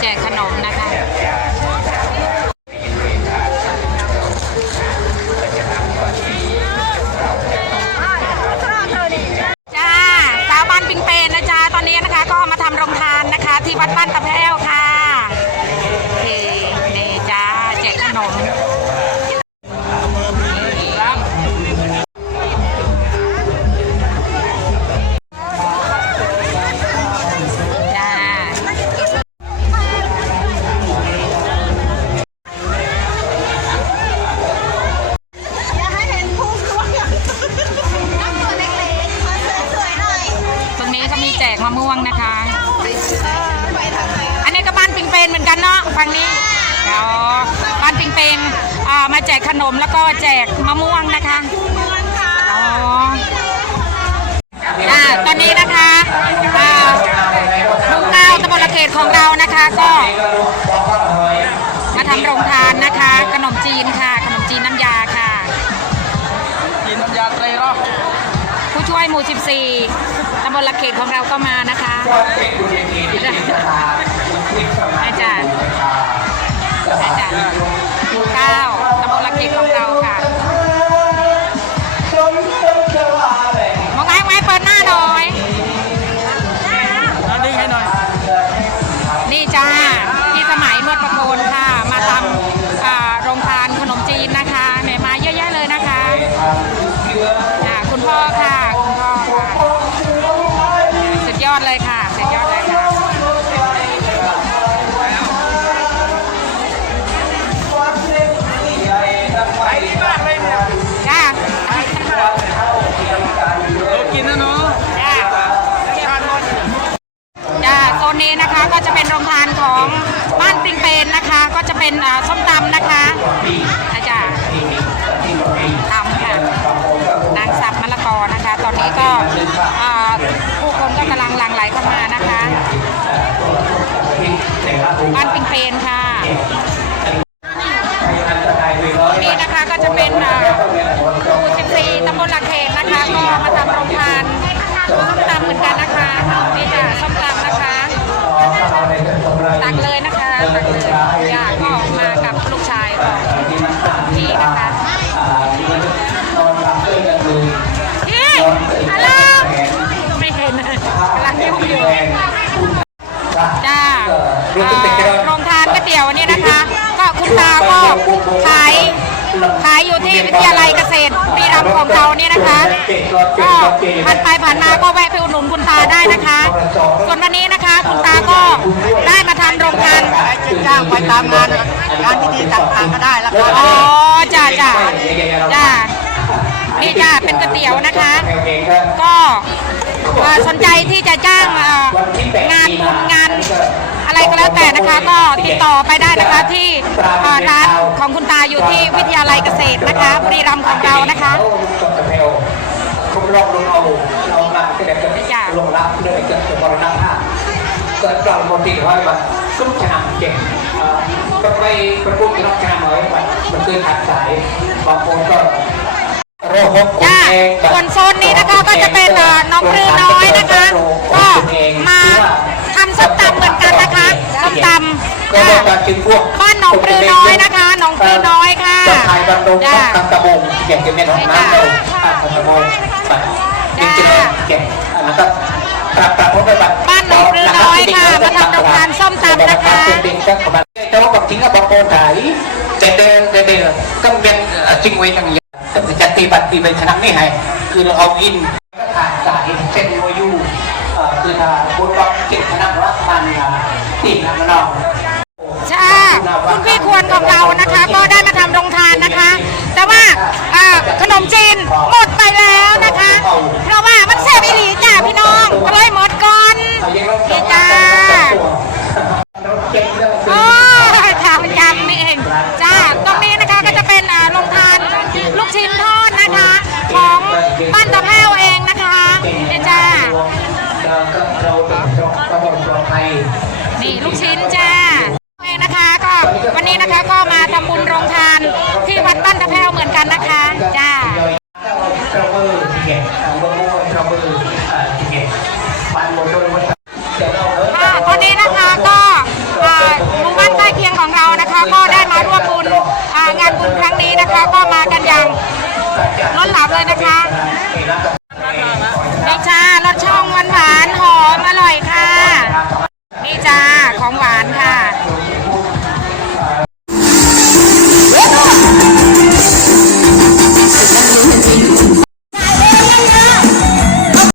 แจกขนมนะคะ กันเนาะฝั่งนี้อ๋อบ้านปิงเปงอ่ามาแจกขนมแล้วก็แจกมะม่วงนะคะอ๋ออ่าตอนนี้นะคะอ่าหมู่เก้าตำบลละเขตของเรานะคะก็มาทำโรงทานนะคะ ขนมจีนค่ะ ขนมจีนน้ำยาค่ะ กินน้ำยาเตรเนาะผู้ช่วยหมู่ 14ตำบลละเขตของเราก็มานะคะอาจารย์อาจารย์หมู่เก้าวตำบลละเขตของเราค่ะมองไงไว้เปิดหน้าหน่อยมาดึงให้หน่อย นี่จ้าที่สมัยนวดประโคนค่ะ มาทำอ่าโรงทานขนมจีนนะคะแหมมาเยอะแยะเลยนะคะอ่าคุณพ่อค่ะ นี้นะคะก็จะเป็นโรงทานของบ้านปิงเปนนะคะ ก็จะเป็นส้มตำนะคะอาจารย์ตำค่ะนางสับมะละกอนะคะ ตอนนี้ก็ผู้คนก็กำลังหลั่งไหลเข้ามานะคะ บ้านปิงเปนค่ะ ย่าก็มากับลูกชายของพี่นะคะพี่ฮัลโหลไม่เห็นกำลังยุ่งอยู่จ้าเอ่อโรงทานก๋วยเตี๋ยวนี่นะคะ ก็คุณตาก็ รบุรีรัมย์ของเราเนี่ยนะคะก็ผ่านไปผ่านมาก็แวะไปอุดหนุนคุณตาได้นะคะ ส่วนวันนี้นะคะคุณตาก็ได้มาทำโรงทานจ้างไปตามงานนะงานที่ดีต่างๆก็ได้แล้วครับอ๋อจ้าจ้าจ้านี่จ้าเป็นก๋วยเตี๋ยวนะคะ ก็เอ่อสนใจที่จะจ้างเอ่องานบุญงานอะไร ก็แล้วแต่นะคะก็ติดต่อไปได้นะคะที่เอ่อร้านของคุณตาอยู่ที่วิทยาลัยเกษตรนะคะบุรีรัมย์ของเรานะคะ không lo luôn ầu lo làm cái đẹp Dạ. luôn làm đời chân cho con năm ha cái toàn một tỷ thôi mà cũng chả nằm chè cái bay cái bút cái nó chả mới mà mình tươi hạt sải và một cái rô hốc จ้าส่วนโซนนี้นะคะก็จะเป็นเอ่อน้องปลือน้อยนะคะก็ จ้าเรียกว่ากินพวกบ้านหนองปลือน้อยนะคะหนองปลือน้อยค่ะจะทายบันดงจ้าทำตะบงเก็บเก็บเม็ดของน้ำเราทำตะบงจริงๆเก็บแล้วก็ปรับปรับพวกไปแบบบ้านหนองปลือน้อยค่ะมาทำโรงทานส้มตำนะคะเด็กๆก็ประมาณแต่ว่าจริงก็บอกโอนถ่ายแต่เดินเดินก็เป็นจริงไว้ทั้งอย่างแต่จะตีบัตรตีเป็นชนะนี่ไงคือเราเอาอินถ่ายสายเช่นโมยูคือถ้าบนว่าเก็บคณะรัฐบาลตีนะมันเอา จ้าคุณพี่ควรของเรานะคะ ก็ได้มาทำโรงทานนะคะ แต่ว่าอ่าขนมจีนหมดไปแล้วนะคะ เพราะว่ามันแซ่บอีหลีจ้าพี่น้องก็เลยหมดก่อนนี่จ้าโอ้ยทำยำนี่เองจ้าตรงนี้นะคะก็จะเป็นอ่าโรงทานลูกชิ้นทอดนะคะ ของบ้านตะแพ้วเองนะคะนี่จ้า เราเราปลอดภัย นี่ลูกชิ้นจ้า วันนี้นะคะก็มาทำบุญโรงทานที่วัดบ้านตะแพวเหมือนกันนะคะ จ้าตอนนี้นะคะก็หมู่บ้านใต้เคียงของเรานะคะ ก็ได้มาร่วมบุญงานบุญครั้งนี้นะคะ ก็มากันอย่างล้นหลามเลยนะคะนี่จ้ารสช่องหวานหวานหอมอร่อยค่ะ นี่จ้าของหวานค่ะ